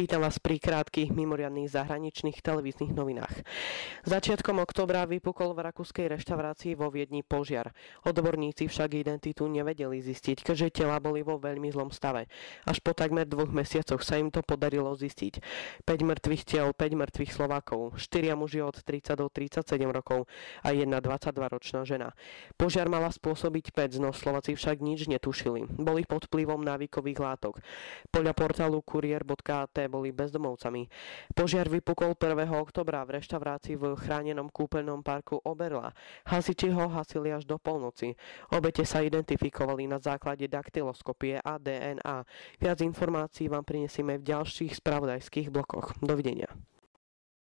Vítam vás pri krátkych mimoriadnych zahraničných televíznych novinách. Začiatkom októbra vypukol v rakúskej reštaurácii vo Viedni požiar. Odborníci však identitu nevedeli zistiť, keďže telá boli vo veľmi zlom stave. Až po takmer 2 mesiacoch sa im to podarilo zistiť. 5 mŕtvych tiel, 5 mŕtvych Slovákov, 4 muži od 30 do 37 rokov a jedna 22-ročná žena. Požiar mala spôsobiť pec, no Slováci však nič netušili. Boli pod vplyvom návykových látok. Podľa portálu kurier.at boli bezdomovcami. Požiar vypukol 1. októbra v reštaurácii v chránenom kúpeľnom parku Oberla. Hasiči ho hasili až do polnoci. Obete sa identifikovali na základe daktyloskopie a DNA. Viac informácií vám prinesieme v ďalších spravodajských blokoch. Dovidenia.